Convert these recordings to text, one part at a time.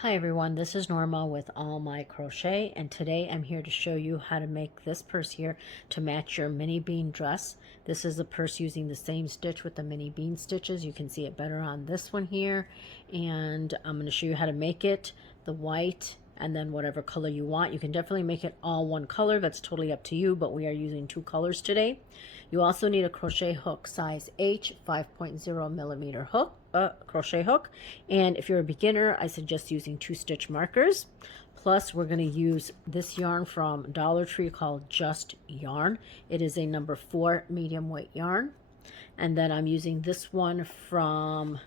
Hi everyone, this is Norma with All My Crochet, and today I'm here to show you how to make this purse here to match your mini bean dress. This is a purse using the same stitch with the mini bean stitches. You can see it better on this one here, and I'm going to show you how to make it the white and then whatever color you want. You can definitely make it all one color, that's totally up to you, but we are using two colors today. You also need a crochet hook size H 5.0 millimeter hook, crochet hook, and if you're a beginner I suggest using 2-stitch markers. Plus we're going to use this yarn from Dollar Tree called Just Yarn. It is a number 4 medium weight yarn, and then I'm using this one from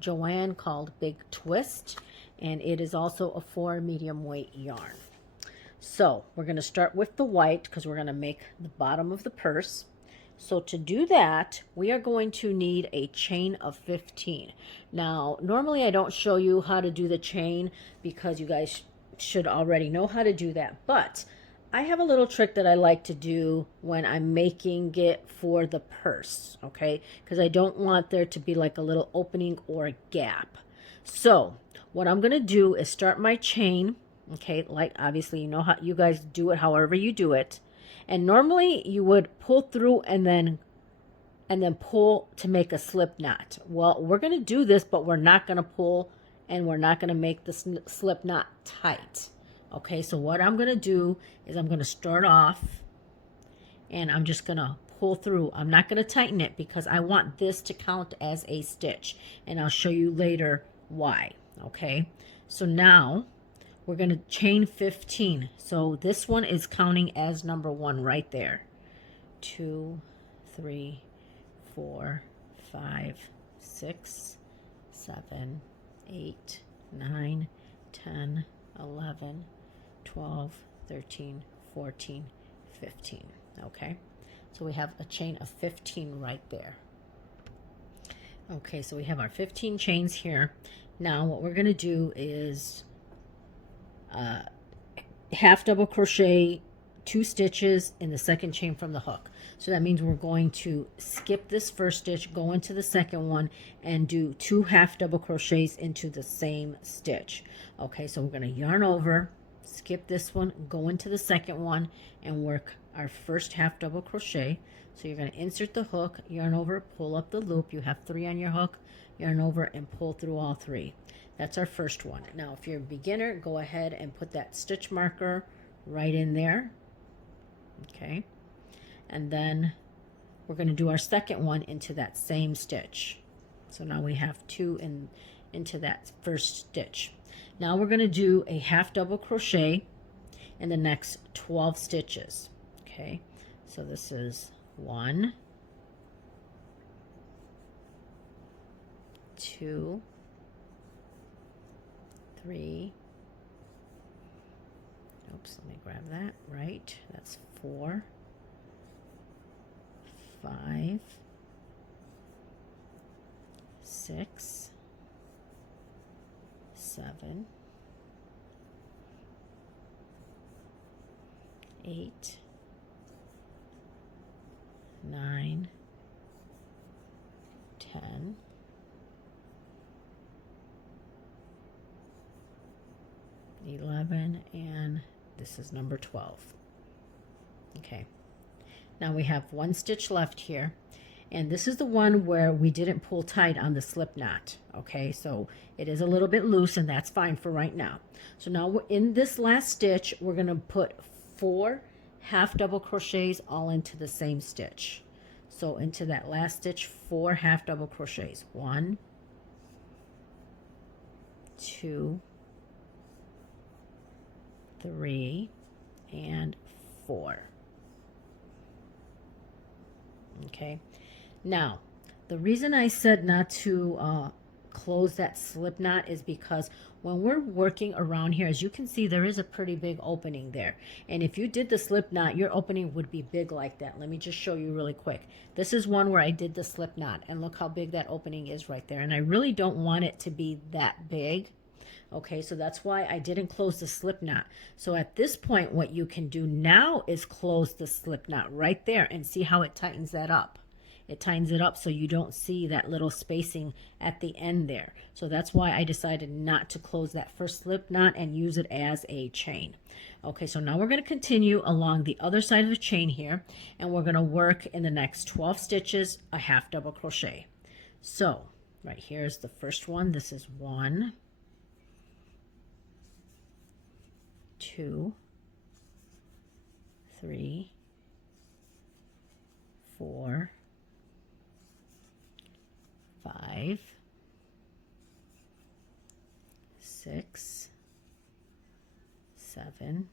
Joanne called Big Twist, and it is also a 4 medium weight yarn. So we're going to start with the white because we're going to make the bottom of the purse. So to do that, we are going to need a chain of 15. Now, normally I don't show you how to do the chain because you guys should already know how to do that, but I have a little trick that I like to do when I'm making it for the purse, okay? Because I don't want there to be like a little opening or a gap. So what I'm going to do is start my chain, okay? Like obviously you know how you guys do it, however you do it. And normally you would pull through and then pull to make a slip knot. Well, we're going to do this, but we're not going to pull and we're not going to make the slip knot tight. Okay, so what I'm going to do is I'm going to start off and I'm just going to pull through. I'm not going to tighten it because I want this to count as a stitch, and I'll show you later why. Okay, so now we're going to chain 15. So this one is counting as number 1 right there. 2, 3, 4, 5, 6, 7, 8, 9, 10, 11, 12, 13, 14, 15. Okay, so we have a chain of 15 right there. Okay, so we have our 15 chains here. Now what we're going to do is half double crochet 2 stitches in the second chain from the hook. So that means we're going to skip this first stitch, go into the second one, and do 2 half double crochets into the same stitch. Okay, so we're going to yarn over, skip this one, go into the second one, and work our first half double crochet. So you're going to insert the hook, yarn over, pull up the loop. You have 3 on your hook, yarn over, and pull through all 3. That's our first one. Now, if you're a beginner, go ahead and put that stitch marker right in there. Okay. And then we're going to do our second one into that same stitch. So now we have 2 into that first stitch. Now we're going to do a half double crochet in the next 12 stitches. Okay. So this is 1, 2, 3, oops, let me grab that, right, that's 4, 5, 6, 7, 8, 9, 10, 11, and this is number 12. Okay, now we have 1 stitch left here, and this is the one where we didn't pull tight on the slip knot. Okay, so it is a little bit loose, and that's fine for right now. So now we're in this last stitch, we're going to put 4 half double crochets all into the same stitch. So into that last stitch, 4 half double crochets. 1, 2, 3, and 4. Okay, now the reason I said not to close that slip knot is because when we're working around here, as you can see, there is a pretty big opening there, and if you did the slip knot, your opening would be big like that. Let me just show you really quick. This is one where I did the slip knot, and look how big that opening is right there, and I really don't want it to be that big. Okay, so that's why I didn't close the slip knot. So at this point, what you can do now is close the slip knot right there and see how it tightens that up. It tightens it up so you don't see that little spacing at the end there. So that's why I decided not to close that first slip knot and use it as a chain. Okay, so now we're going to continue along the other side of the chain here, and we're going to work in the next 12 stitches a half double crochet. So right here is the first one. This is 1, 2, 3, 4, 5, 6, 7,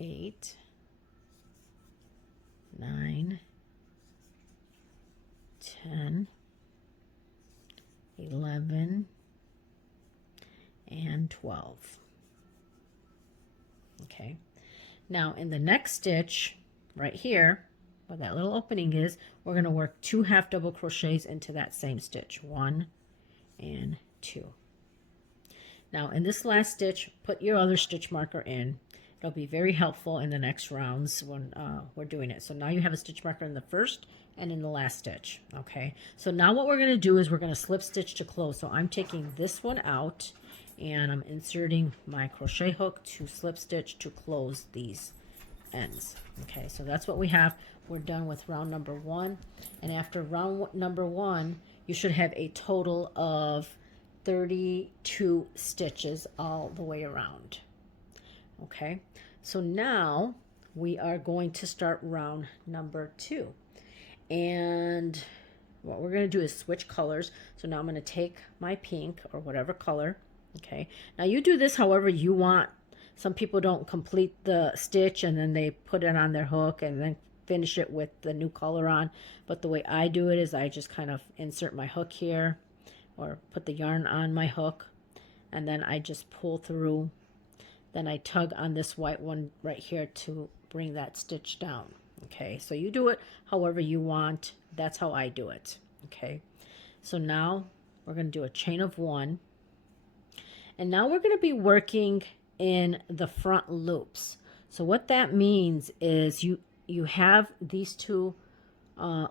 8, 9, 10, 11, and 12. Okay, now in the next stitch right here where that little opening is, we're going to work 2 half double crochets into that same stitch, 1 and 2. Now in this last stitch, put your other stitch marker in. It'll be very helpful in the next rounds when we're doing it. So now you have a stitch marker in the first and in the last stitch. Okay, so now what we're going to do is we're going to slip stitch to close. So I'm taking this one out and I'm inserting my crochet hook to slip stitch to close these ends. Okay, so that's what we have. We're done with round number 1, and after round number 1 you should have a total of 32 stitches all the way around. Okay, so now we are going to start round number 2, and what we're going to do is switch colors. So now I'm going to take my pink or whatever color. Okay, now you do this however you want. Some people don't complete the stitch and then they put it on their hook and then finish it with the new color on, but the way I do it is I just kind of insert my hook here or put the yarn on my hook, and then I just pull through, then I tug on this white one right here to bring that stitch down. Okay, so you do it however you want. That's how I do it. Okay, so now we're going to do a chain of 1, and now we're going to be working in the front loops. So what that means is you have these 2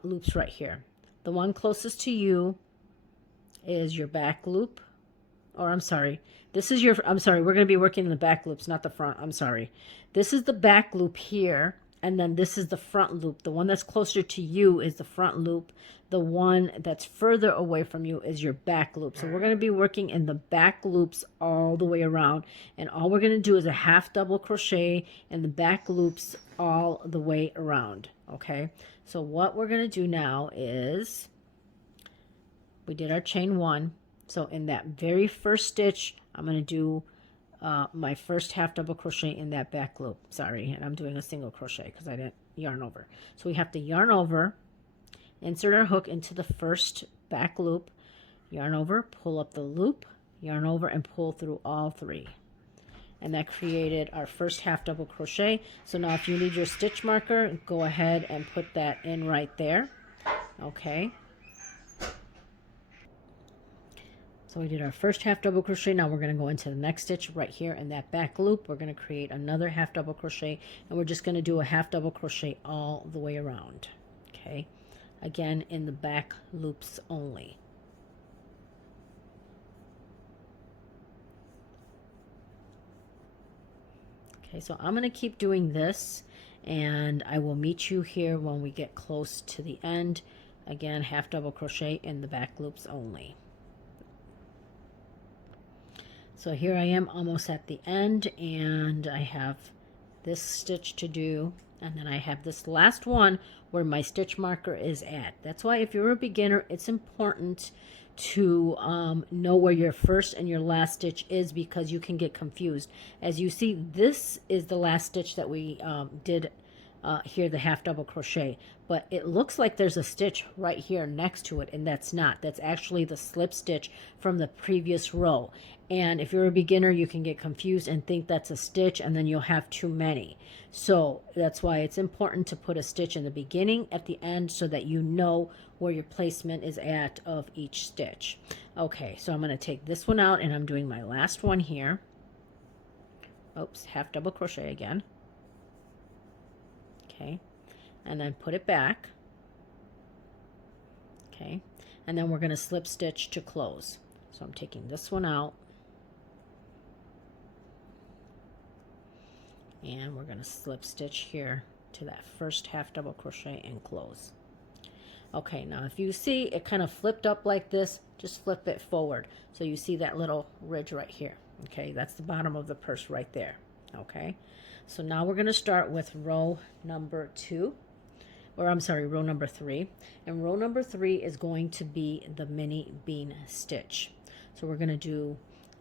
loops right here. The one closest to you is your back loop, or I'm sorry, this is your, I'm sorry, we're going to be working in the back loops, not the front. I'm sorry. This is the back loop here, and then this is the front loop. The one that's closer to you is the front loop. The one that's further away from you is your back loop. So we're going to be working in the back loops all the way around, and all we're going to do is a half double crochet in the back loops all the way around. Okay, so what we're going to do now is we did our chain 1. So in that very first stitch, I'm going to do my first half double crochet in that back loop. Sorry, and I'm doing a single crochet because I didn't yarn over. So we have to yarn over, insert our hook into the first back loop, yarn over, pull up the loop, yarn over, and pull through all 3. And that created our first half double crochet. So now if you need your stitch marker, go ahead and put that in right there. Okay. So we did our first half double crochet. Now we're going to go into the next stitch right here in that back loop. We're going to create another half double crochet, and we're just going to do a half double crochet all the way around. Okay, again in the back loops only. Okay, so I'm going to keep doing this, and I will meet you here when we get close to the end. Again, half double crochet in the back loops only. So here I am almost at the end, and I have this stitch to do, and then I have this last one where my stitch marker is at. That's why if you're a beginner, it's important to know where your first and your last stitch is, because you can get confused. As you see, this is the last stitch that we did here, the half double crochet, but it looks like there's a stitch right here next to it, and that's not. That's actually the slip stitch from the previous row. And if you're a beginner, you can get confused and think that's a stitch, and then you'll have too many. So that's why it's important to put a stitch in the beginning, at the end, so that you know where your placement is at of each stitch. Okay, so I'm going to take this one out, and I'm doing my last one here. Oops, half double crochet again. Okay, and then put it back. Okay, and then we're going to slip stitch to close. So I'm taking this one out, and we're going to slip stitch here to that first half double crochet and close. Okay, now if you see it kind of flipped up like this, just flip it forward so you see that little ridge right here. Okay, that's the bottom of the purse right there. Okay, so now we're going to start with row number 2, or I'm sorry, row number 3, and row number 3 is going to be the mini bean stitch. So we're going to do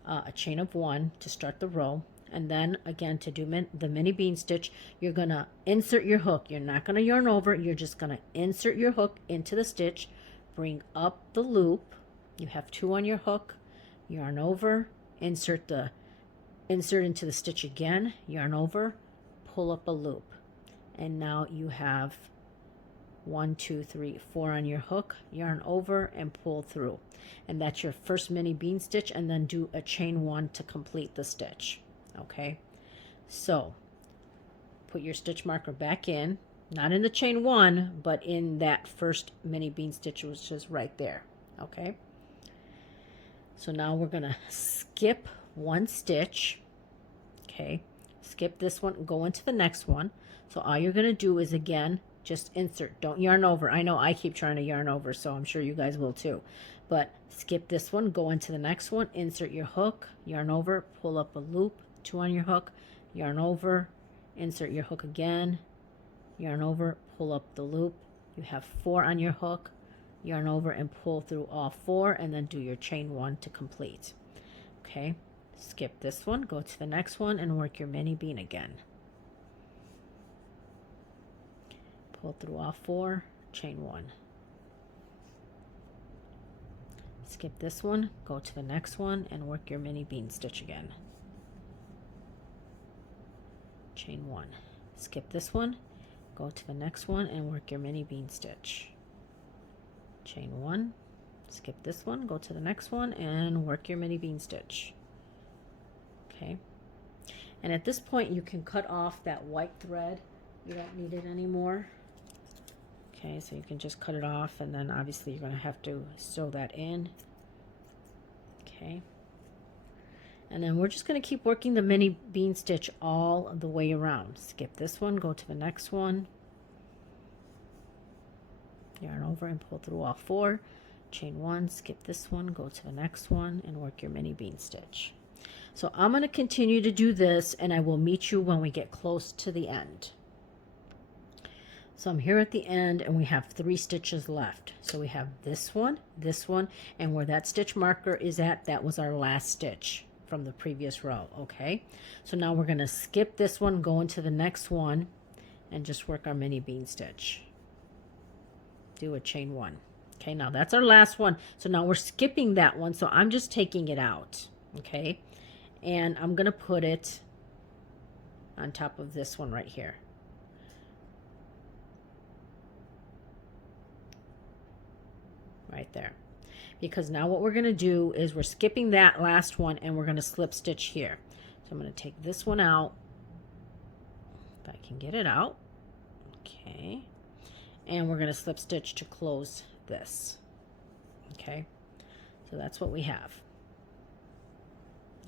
a chain of 1 to start the row, and then again to do the mini bean stitch, you're going to insert your hook. You're not going to yarn over, you're just going to insert your hook into the stitch, bring up the loop. You have 2 on your hook, yarn over, insert into the stitch again, yarn over, pull up a loop, and now you have 1, 2, 3, 4 on your hook, yarn over and pull through, and that's your first mini bean stitch, and then do a chain 1 to complete the stitch. Okay, so put your stitch marker back in, not in the chain 1, but in that first mini bean stitch, which is right there. Okay, so now we're gonna skip 1 stitch. Okay, skip this one, go into the next one. So all you're gonna do is again just insert, don't yarn over. I know I keep trying to yarn over, so I'm sure you guys will too, but skip this one, go into the next one, insert your hook, yarn over, pull up a loop, 2 on your hook, yarn over, insert your hook again, yarn over, pull up the loop. You have 4 on your hook, yarn over and pull through all 4, and then do your chain 1 to complete. Okay, skip this one, go to the next one and work your mini bean again. Pull through all 4, chain 1. Skip this one, go to the next one and work your mini bean stitch again. Chain 1. Skip this one, go to the next one and work your mini bean stitch. Chain 1. Skip this one, go to the next one and work your mini bean stitch. Okay, and at this point you can cut off that white thread. You don't need it anymore. Okay, so you can just cut it off, and then obviously you're going to have to sew that in. Okay, and then we're just going to keep working the mini bean stitch all the way around. Skip this one, go to the next one, yarn over and pull through all 4, chain 1, skip this one, go to the next one and work your mini bean stitch. So I'm going to continue to do this, and I will meet you when we get close to the end. So I'm here at the end, and we have 3 stitches left. So we have this one, and where that stitch marker is at, that was our last stitch from the previous row. Okay, so now we're going to skip this one, go into the next one, and just work our mini bean stitch. Do a chain 1. Okay, now that's our last one. So now we're skipping that one, so I'm just taking it out. Okay, and I'm going to put it on top of this one right here. Right there, because now what we're going to do is we're skipping that last one and we're going to slip stitch here. So I'm going to take this one out, if I can get it out. Okay, and we're going to slip stitch to close this. Okay, so that's what we have.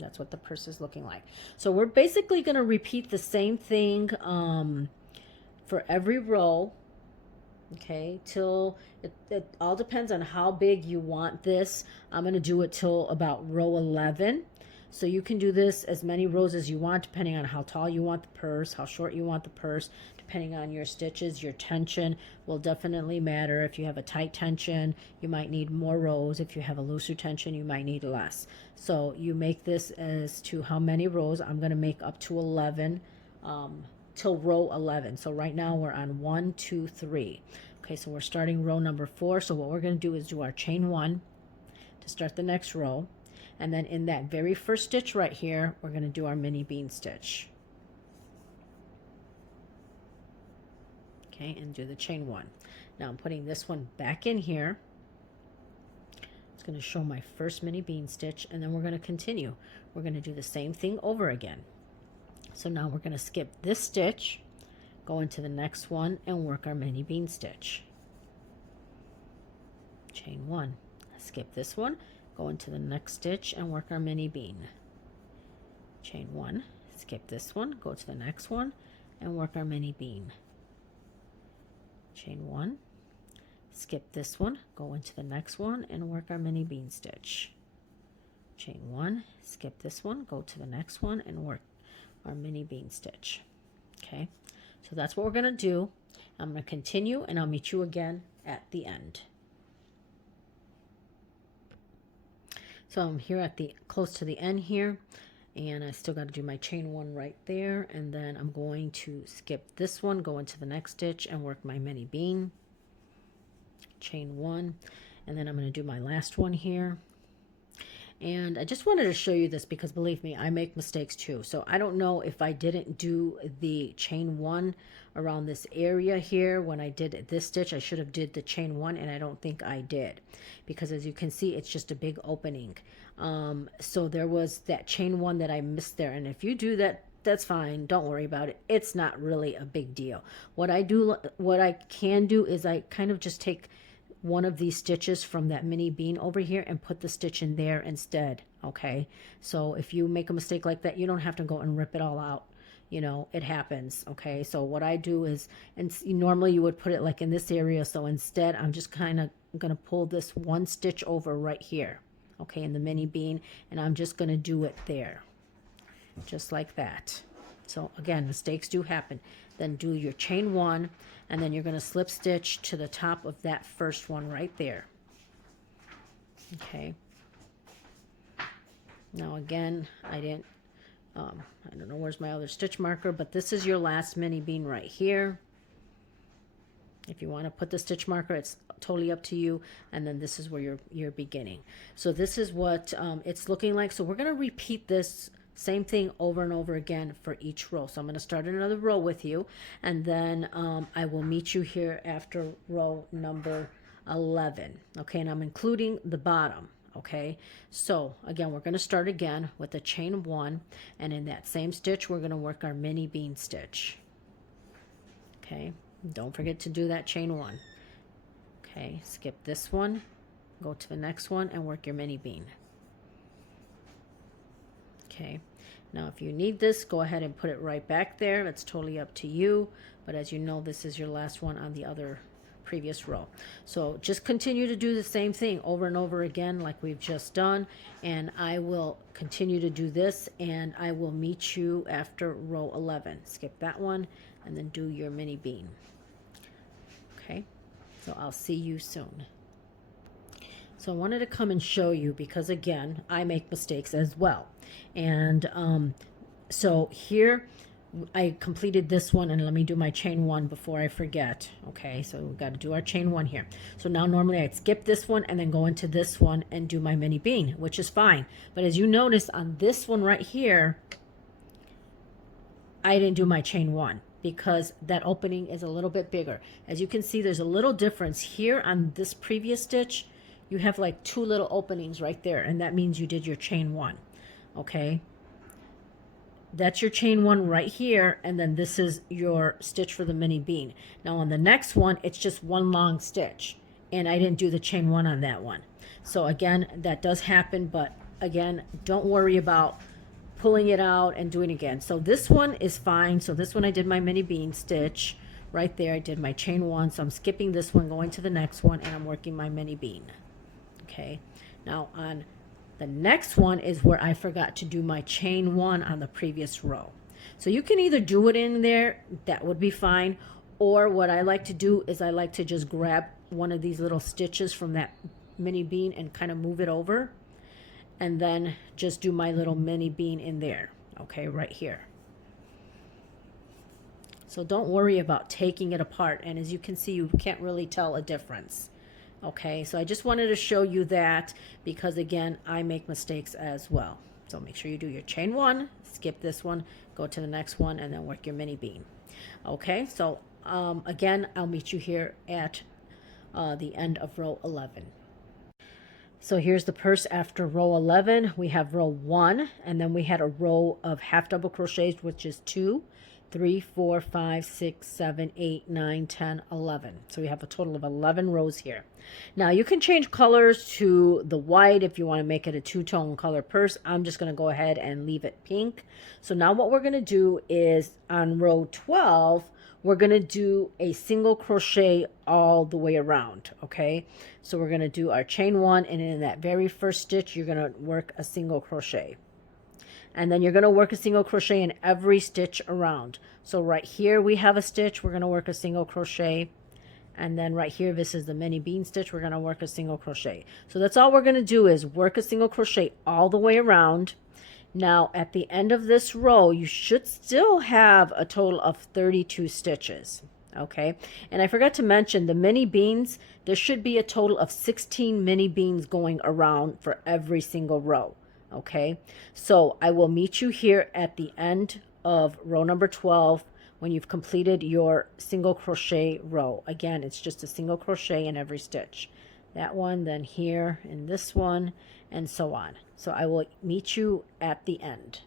That's what the purse is looking like. So we're basically going to repeat the same thing for every row. Okay, till it all depends on how big you want this. I'm going to do it till about row 11. So you can do this as many rows as you want, depending on how tall you want the purse, how short you want the purse, depending on your stitches. Your tension will definitely matter. If you have a tight tension, you might need more rows. If you have a looser tension, you might need less. So you make this as to how many rows. I'm going to make up to 11 till row 11. So right now we're on 1, 2, 3. Okay, so we're starting row number 4. So what we're going to do is do our chain 1 to start the next row, and then in that very first stitch right here, we're going to do our mini bean stitch. Okay, and do the chain 1. Now I'm putting this one back in here. It's going to show my first mini bean stitch, and then we're going to continue. We're going to do the same thing over again. So now we're going to skip this stitch, go into the next one and work our mini bean stitch. chain 1, skip this one, go into the next stitch and work our mini bean, chain 1, skip this one, go to the next one and work our mini bean, chain 1, skip this one, go into the next one and work our mini bean stitch, chain 1, skip this one, go to the next one and work our mini bean stitch. Okay, so that's what we're going to do. I'm going to continue and I'll meet you again at the end. So I'm here at the close to the end here, and I still got to do my chain 1 right there, and then I'm going to skip this one, go into the next stitch and work my mini bean, chain 1, and then I'm going to do my last one here. And I just wanted to show you this because believe me, I make mistakes too. So I don't know if I didn't do the chain 1 around this area here when I did this stitch. I should have did the chain 1, and I don't think I did, because as you can see, it's just a big opening. So there was that chain 1 that I missed there, and if you do that, that's fine. Don't worry about it. It's not really a big deal. What I can do is I kind of just take one of these stitches from that mini bean over here and put the stitch in there instead. Okay, so if you make a mistake like that, you don't have to go and rip it all out. You know, it happens. Okay, so what I do is, and normally you would put it like in this area, so instead I'm just kind of gonna pull this one stitch over right here, okay, in the mini bean, and I'm just gonna do it there, just like that. So again, mistakes do happen. Then do your chain 1, and then you're going to slip stitch to the top of that first one right there. Okay. Now again, I don't know where's my other stitch marker, but this is your last mini bean right here. If you want to put the stitch marker, it's totally up to you. And then this is where you're beginning. So this is what it's looking like. So we're going to repeat this same thing over and over again for each row. So I'm going to start another row with you, and then I will meet you here after row number 11. Okay, and I'm including the bottom. Okay, so again, we're going to start again with a chain 1, and in that same stitch, we're going to work our mini bean stitch. Okay, don't forget to do that chain 1. Okay, skip this one, go to the next one, and work your mini bean. Okay, now if you need this, go ahead and put it right back there. It's totally up to you, but as you know, this is your last one on the other previous row. So just continue to do the same thing over and over again like we've just done, and I will continue to do this, and I will meet you after row 11. Skip that one and then do your mini bean. Okay, so I'll see you soon. So I wanted to come and show you because, again, I make mistakes as well. And so here I completed this one, and let me do my chain 1 before I forget. Okay, so we've got to do our chain 1 here. So now normally I'd skip this one and then go into this one and do my mini bean, which is fine. But as you notice on this one right here, I didn't do my chain 1 because that opening is a little bit bigger. As you can see, there's a little difference here on this previous stitch. You have like 2 little openings right there, and that means you did your chain 1. Okay, that's your chain 1 right here, and then this is your stitch for the mini bean. Now on the next one, it's just one long stitch, and I didn't do the chain 1 on that one. So again, that does happen, but again, don't worry about pulling it out and doing it again. So this one is fine. So this one I did my mini bean stitch right there. I did my chain 1, so I'm skipping this one, going to the next one, and I'm working my mini bean. Okay, now on the next one is where I forgot to do my chain 1 on the previous row. So you can either do it in there, that would be fine, or what I like to do is I like to just grab one of these little stitches from that mini bean and kind of move it over, and then just do my little mini bean in there, okay, right here. So don't worry about taking it apart, and as you can see, you can't really tell a difference. Okay, so I just wanted to show you that because, again, I make mistakes as well. So make sure you do your chain 1, skip this one, go to the next one, and then work your mini bean. Okay, so again, I'll meet you here at the end of row 11. So here's the purse after row 11. We have row 1, and then we had a row of half double crochets, which is 2, 3, 4, 5, 6, 7, 8, 9, 10, 11. So we have a total of 11 rows here. Now you can change colors to the white if you want to make it a two-tone color purse. I'm just going to go ahead and leave it pink. So now what we're going to do is on row 12, we're going to do a single crochet all the way around. Okay, so we're going to do our chain 1, and in that very first stitch you're going to work a single crochet. And then you're going to work a single crochet in every stitch around. So right here we have a stitch, we're going to work a single crochet. And then right here, this is the mini bean stitch, we're going to work a single crochet. So that's all we're going to do is work a single crochet all the way around. Now at the end of this row, you should still have a total of 32 stitches. Okay, and I forgot to mention the mini beans, there should be a total of 16 mini beans going around for every single row. Okay, so I will meet you here at the end of row number 12 when you've completed your single crochet row. Again, it's just a single crochet in every stitch. That one, then here, in this one, and so on. So I will meet you at the end.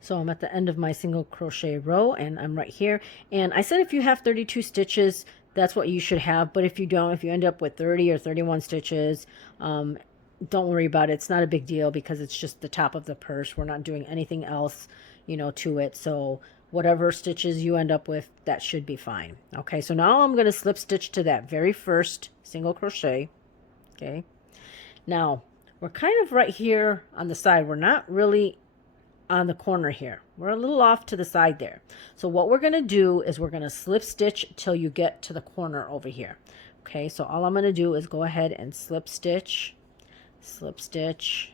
So I'm at the end of my single crochet row, and I'm right here. And I said if you have 32 stitches, that's what you should have. But if you don't, if you end up with 30 or 31 stitches, don't worry about it. It's not a big deal because it's just the top of the purse. We're not doing anything else, you know, to it. So whatever stitches you end up with, that should be fine. Okay, so now I'm going to slip stitch to that very first single crochet. Okay, now we're kind of right here on the side. We're not really on the corner here. We're a little off to the side there. So what we're going to do is we're going to slip stitch till you get to the corner over here. Okay, so all I'm going to do is go ahead and slip stitch, slip stitch,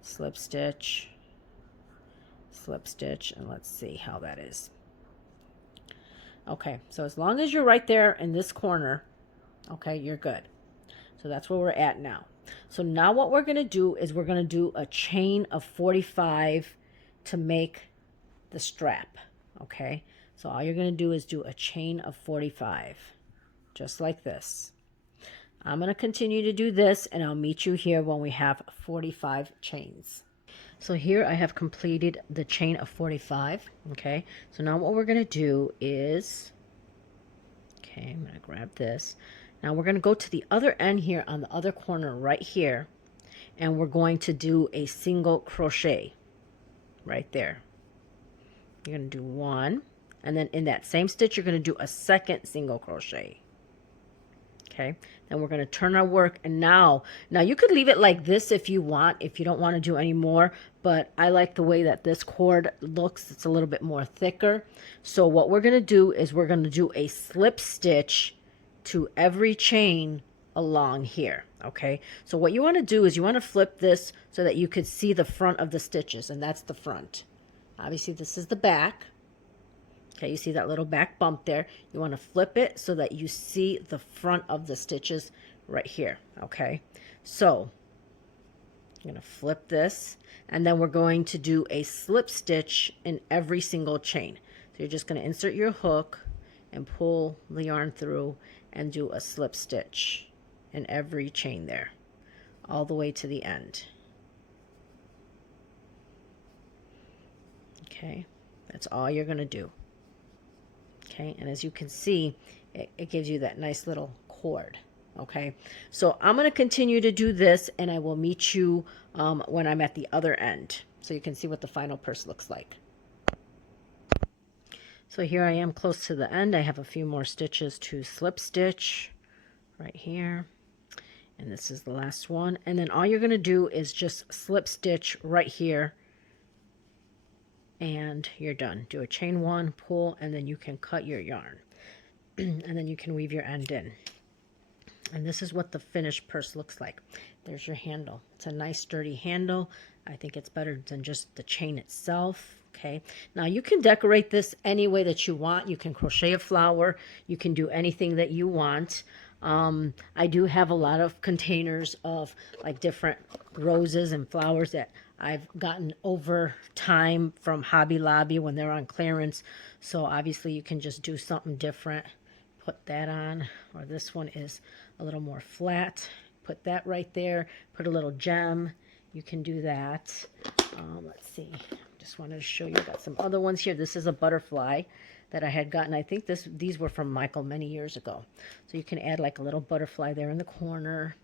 slip stitch, slip stitch, and let's see how that is. Okay, so as long as you're right there in this corner, okay, you're good. So that's where we're at now. So now what we're going to do is we're going to do a chain of 45 to make the strap. Okay, so all you're going to do is do a chain of 45, just like this. I'm going to continue to do this, and I'll meet you here when we have 45 chains. So here I have completed the chain of 45. Okay, so now what we're going to do is, okay, I'm going to grab this. Now we're going to go to the other end here on the other corner right here, and we're going to do a single crochet right there. You're going to do one, and then in that same stitch you're going to do a second single crochet. Okay, then we're going to turn our work, and now you could leave it like this if you want, if you don't want to do any more, but I like the way that this cord looks. It's a little bit more thicker. So what we're going to do is we're going to do a slip stitch to every chain along here. Okay, so what you want to do is you want to flip this so that you could see the front of the stitches, and that's the front. Obviously this is the back. Okay, you see that little back bump there. You want to flip it so that you see the front of the stitches right here. Okay, so I'm going to flip this, and then we're going to do a slip stitch in every single chain. So you're just going to insert your hook and pull the yarn through and do a slip stitch in every chain there, all the way to the end. Okay, that's all you're going to do. Okay, and as you can see, it gives you that nice little cord. Okay, so I'm going to continue to do this, and I will meet you when I'm at the other end, so you can see what the final purse looks like. So here I am close to the end. I have a few more stitches to slip stitch right here, and this is the last one. And then all you're going to do is just slip stitch right here, and you're done. Do a chain one, pull, and then you can cut your yarn and then you can weave your end in. And this is what the finished purse looks like. There's your handle. It's a nice sturdy handle. I think it's better than just the chain itself. Okay, now you can decorate this any way that you want. You can crochet a flower, you can do anything that you want. I do have a lot of containers of like different roses and flowers that I've gotten over time from Hobby Lobby when they're on clearance. So obviously you can just do something different. Put that on, or this one is a little more flat. Put that right there. Put a little gem. You can do that. Let's see. I'm just wanted to show you. Got some other ones here. This is a butterfly that I had gotten. I think these were from Michael many years ago. So you can add like a little butterfly there in the corner.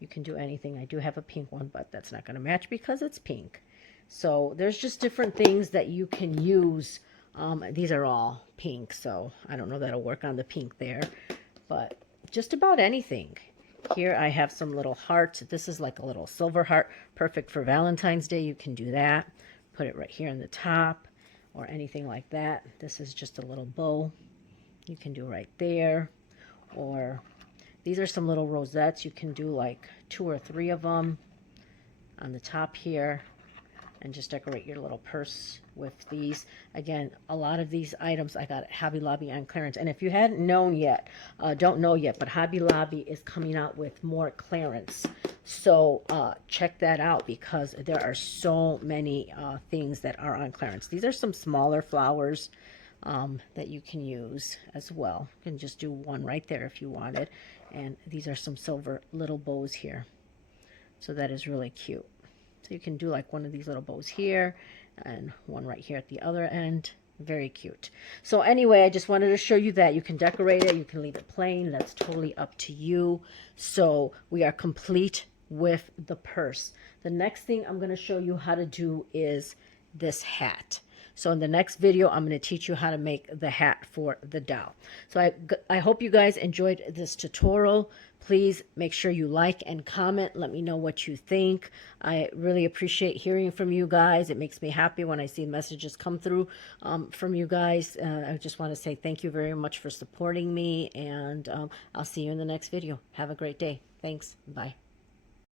You can do anything. I do have a pink one, but that's not going to match because it's pink. So there's just different things that you can use. These are all pink, so I don't know that'll work on the pink there, but just about anything. Here I have some little hearts. This is like a little silver heart, perfect for Valentine's Day. You can do that. Put it right here in the top or anything like that. This is just a little bow you can do right there. Or these are some little rosettes. You can do like 2 or 3 of them on the top here and just decorate your little purse with these. Again, a lot of these items I got at Hobby Lobby on clearance. And if you hadn't known yet, don't know yet, but Hobby Lobby is coming out with more clearance. So check that out because there are so many things that are on clearance. These are some smaller flowers that you can use as well. You can just do one right there if you wanted. And these are some silver little bows here. So that is really cute. So you can do like one of these little bows here and one right here at the other end. Very cute. So anyway, I just wanted to show you that. You can decorate it. You can leave it plain. That's totally up to you. So we are complete with the purse. The next thing I'm going to show you how to do is this hat. So in the next video, I'm going to teach you how to make the hat for the doll. So I hope you guys enjoyed this tutorial. Please make sure you like and comment. Let me know what you think. I really appreciate hearing from you guys. It makes me happy when I see messages come through from you guys. I just want to say thank you very much for supporting me, and I'll see you in the next video. Have a great day. Thanks. Bye.